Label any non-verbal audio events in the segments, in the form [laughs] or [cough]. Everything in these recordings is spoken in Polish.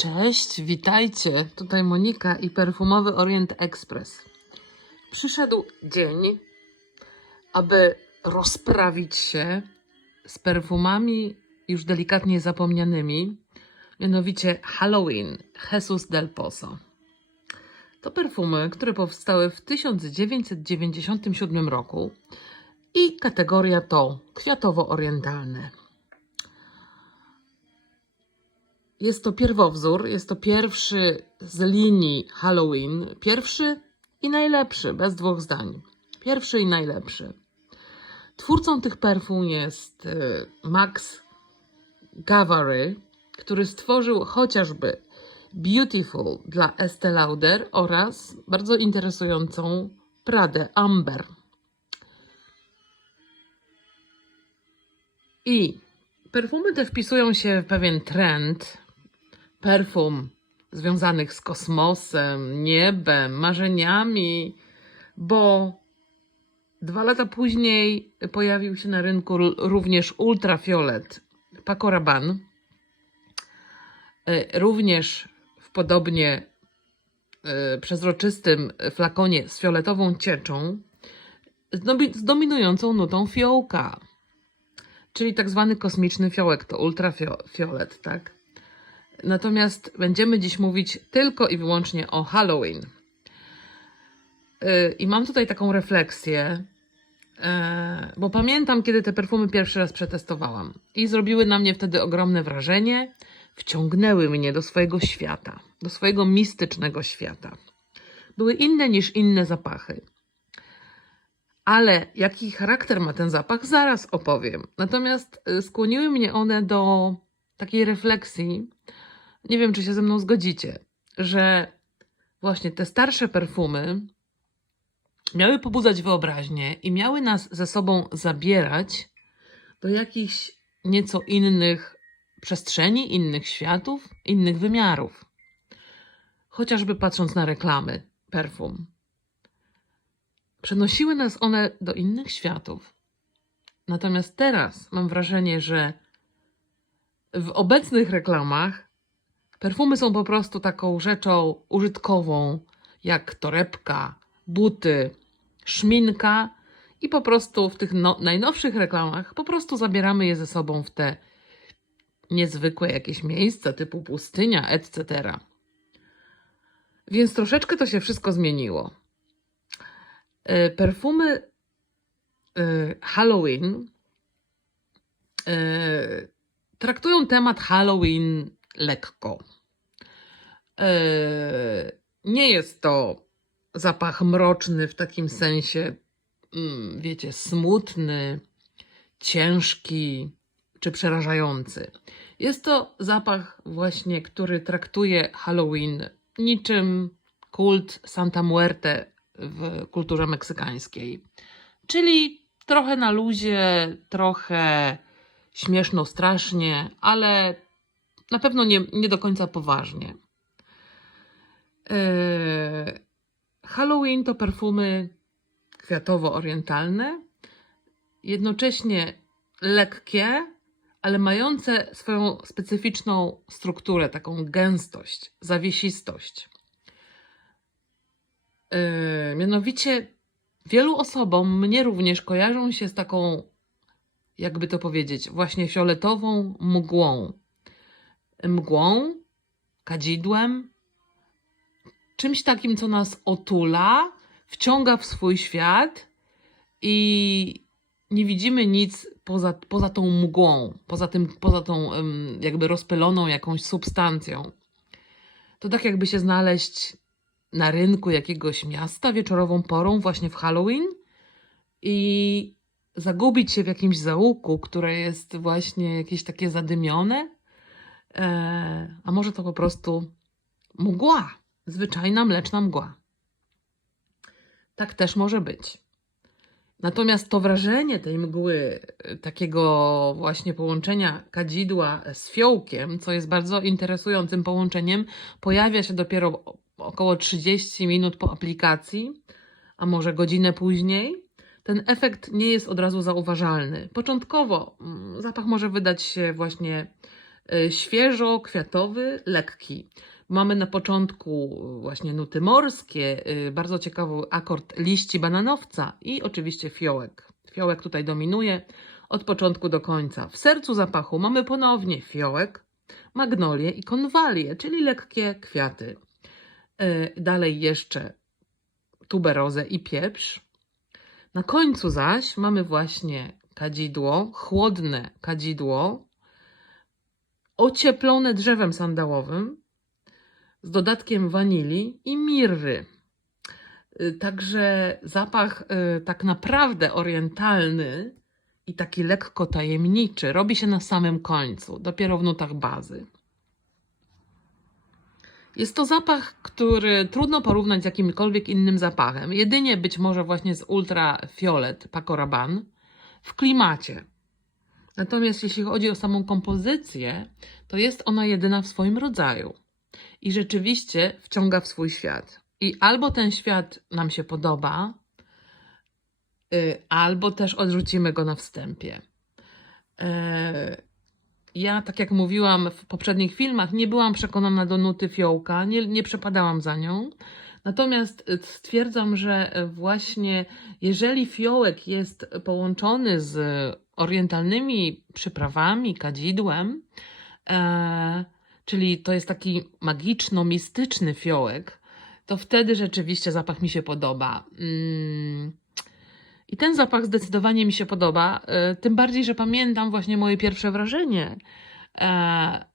Cześć, witajcie. Tutaj Monika i perfumowy Orient Express. Przyszedł dzień, aby rozprawić się z perfumami już delikatnie zapomnianymi, mianowicie Halloween Jesus del Pozo. To perfumy, które powstały w 1997 roku i kategoria to kwiatowo-orientalne. Jest to pierwowzór, jest to pierwszy z linii Halloween. Pierwszy i najlepszy, bez dwóch zdań. Pierwszy i najlepszy. Twórcą tych perfum jest e, Max Gavary, który stworzył chociażby Beautiful dla Estée Lauder oraz bardzo interesującą Pradę Amber. I perfumy te wpisują się w pewien trend perfum związanych z kosmosem, niebem, marzeniami, bo dwa lata później pojawił się na rynku również ultrafiolet Paco Rabanne, również w podobnie e, przezroczystym flakonie z fioletową cieczą, z dominującą nutą fiołka, czyli tak zwany kosmiczny fiołek, to ultrafiolet, tak? Natomiast będziemy dziś mówić tylko i wyłącznie o Halloween. Yy, I mam tutaj taką refleksję, yy, bo pamiętam, kiedy te perfumy pierwszy raz przetestowałam i zrobiły na mnie wtedy ogromne wrażenie, wciągnęły mnie do swojego świata, do swojego mistycznego świata. Były inne niż inne zapachy. Ale jaki charakter ma ten zapach, zaraz opowiem. Natomiast y, skłoniły mnie one do takiej refleksji, nie wiem, czy się ze mną zgodzicie, że właśnie te starsze perfumy miały pobudzać wyobraźnię i miały nas ze sobą zabierać do jakichś nieco innych przestrzeni, innych światów, innych wymiarów. Chociażby patrząc na reklamy perfum. Przenosiły nas one do innych światów. Natomiast teraz mam wrażenie, że w obecnych reklamach perfumy są po prostu taką rzeczą użytkową, jak torebka, buty, szminka i po prostu w tych no, najnowszych reklamach po prostu zabieramy je ze sobą w te niezwykłe jakieś miejsca typu pustynia, etc. Więc troszeczkę to się wszystko zmieniło. E, Perfumy e, Halloween e, traktują temat Halloween lekko. E, Nie jest to zapach mroczny w takim sensie, mm, wiecie, smutny, ciężki czy przerażający. Jest to zapach właśnie, który traktuje Halloween niczym kult Santa Muerte w kulturze meksykańskiej. Czyli trochę na luzie, trochę śmieszno, strasznie, ale na pewno nie, nie do końca poważnie. Eee, Halloween to perfumy kwiatowo-orientalne, jednocześnie lekkie, ale mające swoją specyficzną strukturę, taką gęstość, zawiesistość. Yy, mianowicie wielu osobom, mnie również, kojarzą się z taką, jakby to powiedzieć, właśnie fioletową mgłą. Mgłą, kadzidłem, czymś takim, co nas otula, wciąga w swój świat i nie widzimy nic poza, poza tą mgłą, poza, tym, poza tą jakby rozpyloną jakąś substancją. To tak jakby się znaleźć na rynku jakiegoś miasta wieczorową porą, właśnie w Halloween i zagubić się w jakimś załuku, które jest właśnie jakieś takie zadymione, a może to po prostu mgła, zwyczajna mleczna mgła. Tak też może być. Natomiast to wrażenie tej mgły, e, takiego właśnie połączenia kadzidła z fiołkiem, co jest bardzo interesującym połączeniem, pojawia się dopiero około 30 minut po aplikacji, a może godzinę później. Ten efekt nie jest od razu zauważalny. Początkowo mm, zapach może wydać się właśnie y, świeżo-kwiatowy, lekki. Mamy na początku właśnie nuty morskie, y, bardzo ciekawy akord liści bananowca i oczywiście fiołek. Fiołek tutaj dominuje od początku do końca. W sercu zapachu mamy ponownie fiołek, magnolię i konwalię, czyli lekkie kwiaty. Dalej jeszcze tuberozę i pieprz. Na końcu zaś mamy właśnie kadzidło, chłodne kadzidło, ocieplone drzewem sandałowym z dodatkiem wanilii i mirry. Y, Także zapach y, tak naprawdę orientalny i taki lekko tajemniczy robi się na samym końcu, dopiero w nutach bazy. Jest to zapach, który trudno porównać z jakimkolwiek innym zapachem. Jedynie być może właśnie z ultrafiolet Paco Rabanne w klimacie. Natomiast jeśli chodzi o samą kompozycję, to jest ona jedyna w swoim rodzaju. I rzeczywiście wciąga w swój świat. I albo ten świat nam się podoba, y, albo też odrzucimy go na wstępie. E, ja, tak jak mówiłam w poprzednich filmach, nie byłam przekonana do nuty fiołka, nie, nie przepadałam za nią. Natomiast y, stwierdzam, że y, właśnie jeżeli fiołek jest połączony z orientalnymi przyprawami, kadzidłem, e, czyli to jest taki magiczno-mistyczny fiołek, to wtedy rzeczywiście zapach mi się podoba. Mm. I ten zapach zdecydowanie mi się podoba, e, tym bardziej, że pamiętam właśnie moje pierwsze wrażenie. E,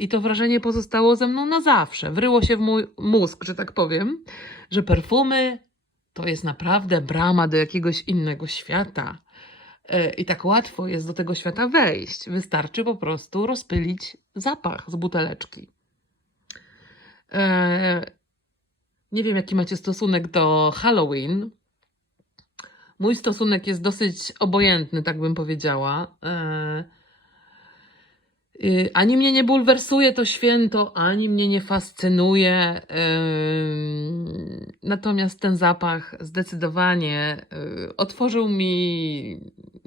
I to wrażenie pozostało ze mną na zawsze. Wryło się w mój mózg, że tak powiem, że perfumy to jest naprawdę brama do jakiegoś innego świata. E, I tak łatwo jest do tego świata wejść. Wystarczy po prostu rozpylić zapach z buteleczki. E, Nie wiem, jaki macie stosunek do Halloween. Mój stosunek jest dosyć obojętny, tak bym powiedziała. Y, Ani mnie nie bulwersuje to święto, ani mnie nie fascynuje. Natomiast ten zapach zdecydowanie y, otworzył mi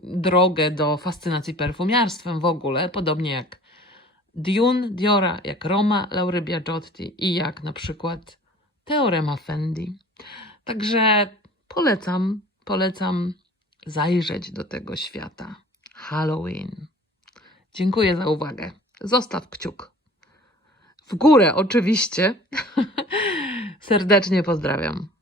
drogę do fascynacji perfumiarstwem w ogóle, podobnie jak Dune Diora, jak Roma Laury Biagiotti i jak na przykład Teorema Fendi. Także polecam, polecam zajrzeć do tego świata. Halloween. Dziękuję za uwagę. Zostaw kciuk. W górę, oczywiście. [laughs] Serdecznie pozdrawiam.